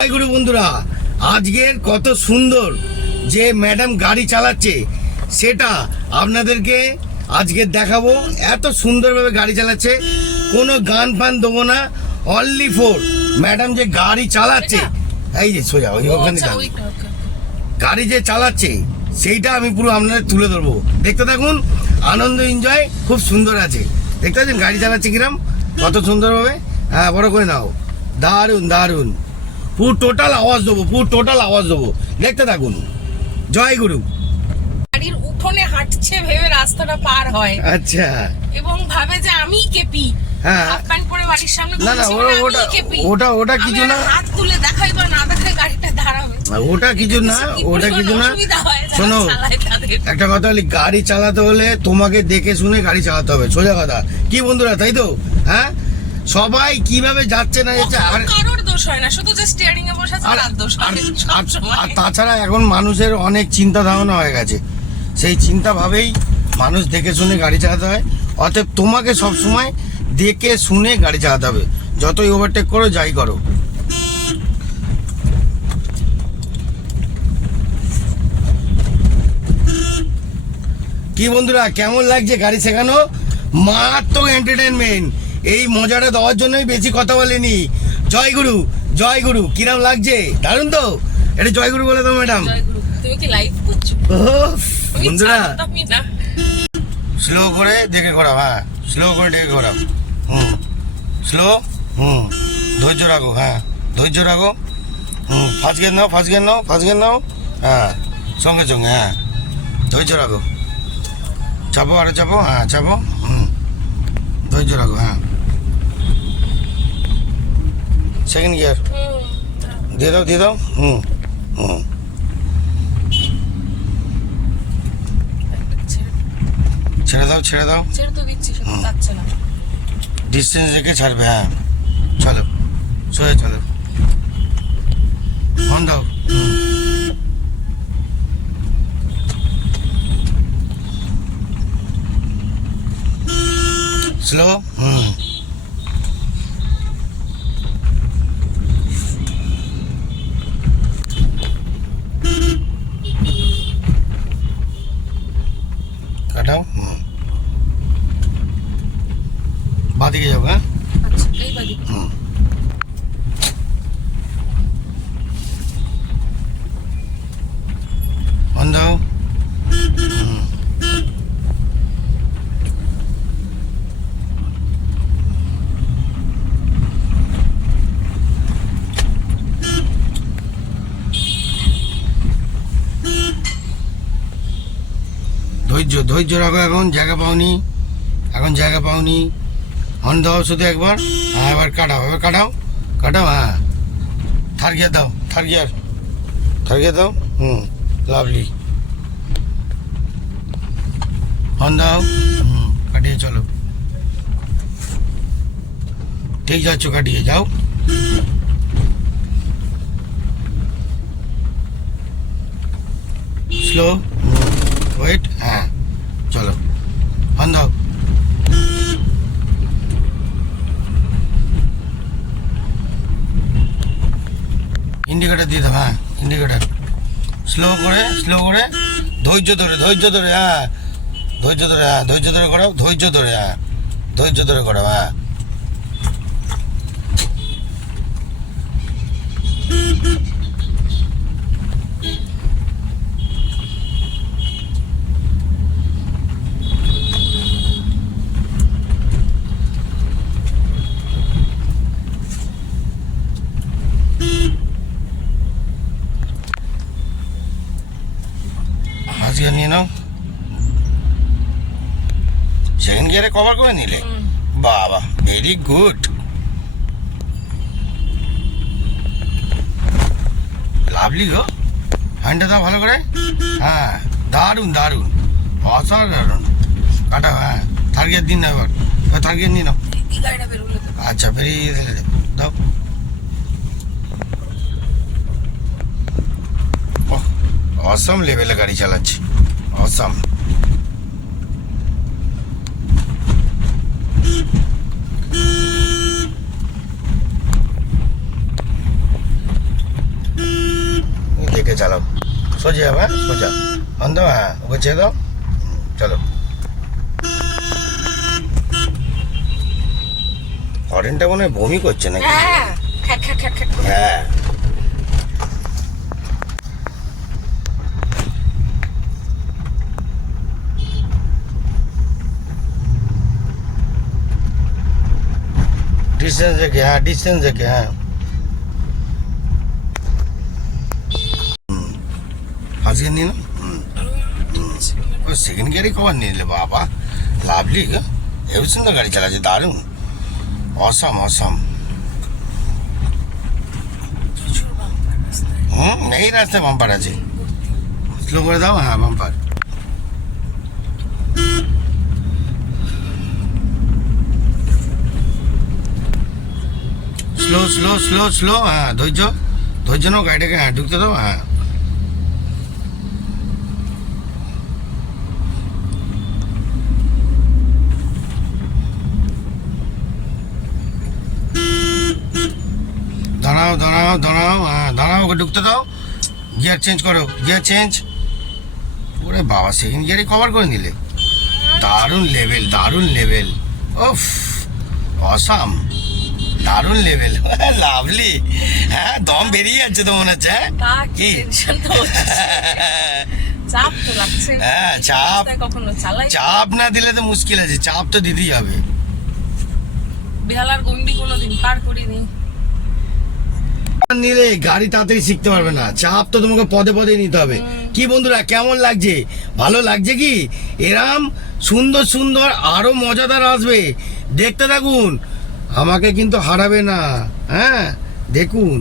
গুরু বন্ধুরা, আজকের কত সুন্দর যে ম্যাডাম গাড়ি চালাচ্ছে সেটা আপনাদেরকে আজকে দেখাবো। এত সুন্দরভাবে গাড়ি চালাচ্ছে, কোনো গান ফান দেবো না, অনলি ফর ম্যাডাম যে গাড়ি চালাচ্ছে। এই যে সোজা ওখানে গাড়ি যে চালাচ্ছে সেইটা আমি পুরো আপনাদের তুলে ধরবো। দেখতে থাকুন, আনন্দ এনজয় খুব সুন্দর আছে। দেখতে পাচ্ছেন গাড়ি চালাচ্ছে কিরম কত সুন্দরভাবে। হ্যাঁ, বড় করে নাও, দারুণ দারুণ, পুরো টোটাল আওয়াজ দেবো, দেখতে থাকুন। জয় গুরু। গাড়ির উঠোনে হাঁটছে ভেবে রাস্তাটা পার হয়, আচ্ছা, এবং ভাবে যে আমি কেপি। হ্যাঁ, হাফ প্যান্ট পরে বাড়ির সামনে না না, ওটা কিছু না, হাত তুলে দেখাই বা না দেখাই গাড়িটা দাঁড়াবে, ওটা কিছু না। শোনো, একটা কথা বলি, গাড়ি চালাতে হলে তোমাকে দেখে শুনে গাড়ি চালাতে হবে, সোজা কথা। কি বন্ধুরা, তাই তো? হ্যাঁ, সবাই কিভাবে যাচ্ছে না যাচ্ছে, আর কারোর দোষ হয় না, শুধু যে স্টিয়ারিং এ বসে আছে তার দোষ হয়। আর তাছাড়া এখন মানুষের অনেক চিন্তা ধারণা হয়ে গেছে, সেই চিন্তা ভাবেই মানুষ দেখে শুনে গাড়ি চালাতে হয়। অতএব তোমাকে সবসময় দেখে শুনে গাড়ি চালাতে হবে, যতই ওভারটেক করো যাই করো। কি বন্ধুরা, কেমন লাগছে গাড়ি শেখানো? মারাত্মক এন্টারটেনমেন্ট। এই মজাটা দেওয়ার জন্যই বেশি কথা বলেনি। জয় গুরু, জয় গুরু। কিরম লাগছে? দারুণ তো। এটা জয় গুরু বলে দাও ম্যাডাম। তুমি কি লাইভ করছো? বন্ধুরা, স্লো করে দেখে করাও। হ্যাঁ, স্লো করে দেখে করাও। স্লো। ধৈর্য রাখো। হ্যাঁ, ধৈর্য রাখো। ফার্স্ট গিয়ার নাও। হ্যাঁ, সঙ্গে সঙ্গে। হ্যাঁ, ধৈর্য রাখো। চাপো, আরে চাপো। হ্যাঁ, চাপো। ধৈর্য রাখো। হ্যাঁ, সেকেন্ড গিয়ার দিয়ে দাও। ছেড়ে দাও। ডিস্টেন্স রেখে ছাড়বে। হ্যাঁ, চলো, সোজা চলো। ফোন দাও। স্লো। কাটাও। বাদিকে যাবো। হ্যাঁ, ফোন দাও। ধৈর্য রাখো। এখন জায়গা পাওনি। হর্ন দাও শুধু একবার। হ্যাঁ, এবার কাটাও। হ্যাঁ, থার্ড গিয়ার দাও। লাভলি। হর্ন দাও। কাটিয়ে চলো। ঠিক যাচ্ছ, কাটিয়ে যাও। স্লো। ওয়েট। হ্যাঁ, চলো। হর্ন দাও। ইন্ডিকেটার দিয়ে দাও। হ্যাঁ, ইন্ডিকেটার। স্লো করে ধৈর্য ধরে। হ্যাঁ, ধৈর্য ধরে করাও। ধৈর্য ধরে করাও। হ্যাঁ, গিয়ার নিয়ে নাও। সেকেন্ড গিয়ারে কভার করে নিলে, বাবা, ভেরি গুড, লাভলি গো। হ্যান্ডটা দাও ভালো করে। হ্যাঁ, দারুণ অসাধারণ। কাটা। হ্যাঁ, থার্ড গিয়ার দিন না, এবার থার্ড গিয়ার নিয়ে নাও। আচ্ছা, বেরিয়ে দাও। অসম লেভেলে গাড়ি চালাচ্ছি, অসম। দেখে চালাও। সোজা যাবে, হ্যাঁ সোজা বন্ধ, হ্যাঁ ওকে ছেড়ে দাও। চলো, হরেনটা মনে হয় বমি করছে নাকি? হ্যাঁ খ্যাক খ্যাক খ্যাক খ্যাক করে। হ্যাঁ ডিস্টেন্স রেখে, হ্যাঁ ডিস্টেন্স রেখে, হ্যাঁ আজকে নিয়ে না সেকেন্ড গিয়ারে কবার নিয়ে নিলে বাবা, লাভলি গো, হেবি সুন্দর গাড়ি চালাচ্ছে, দারুণ, অসাম অসাম। এই রাস্তায় বাম্পার আছে, স্লো করে দাও, হ্যাঁ bumper. Slow slow slow slow, হ্যাঁ ধৈর্য ধৈর্য নাও, গাড়িটাকে হ্যাঁ ঢুকতে দাও, হ্যাঁ দাঁড়াও দাঁড়াও দাঁড়াও, হ্যাঁ দাঁড়াও, ওকে ঢুকতে দাও, গিয়ার চেঞ্জ করো, গিয়ার চেঞ্জ। ওরে বাবা, সেকেন্ড গিয়ারে কভার করে নিলে, দারুণ লেভেল, দারুণ লেভেল, ওফ অসাম, দারুণ লেভেল, লাভলি। হ্যাঁ দম বেরিয়ে যাচ্ছে তো মনে হচ্ছে, হ্যাঁ তা কি? টেনশন তো হচ্ছে। চাপ তো লাগছে। হ্যাঁ চাপ, রাস্তায় কখনো চালাই, চাপ না দিলে তো মুশকিল আছে, চাপ তো দিতেই হবে। বেহালার গন্ডি কোনোদিন পার করিনি। নিলে গাড়ি তাড়াতাড়ি শিখতে পারবে না, চাপ তো তোমাকে পদে পদে নিতে হবে। কি বন্ধুরা, কেমন লাগছে? ভালো লাগছে কি? এরম সুন্দর সুন্দর আরো মজাদার আসবে, দেখতে থাকুন, আমাকে কিন্তু হারাবে না। হ্যাঁ দেখুন।